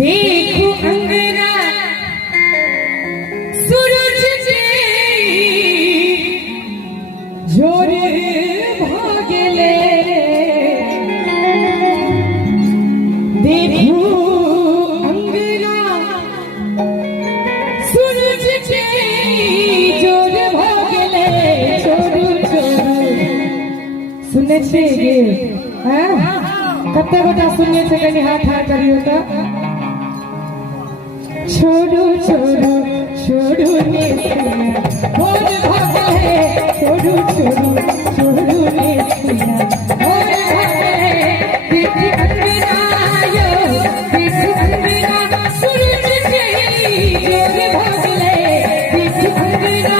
देखो अंगना सूरज के जोर भागले देखो अंगना सूरज के जोर भागले छोड़ू छोड़ू सुने छे गे हां कते गोटा सुने छे कनी हाथ हाथ करियो तो छोड़ू छोड़ू छोड़ू ने सुना और भागे छोड़ू छोड़ू छोड़ू ने सुना और भागे देखी अंगना यो देखी अंगना सूरज के जोर भागले देखी अंगना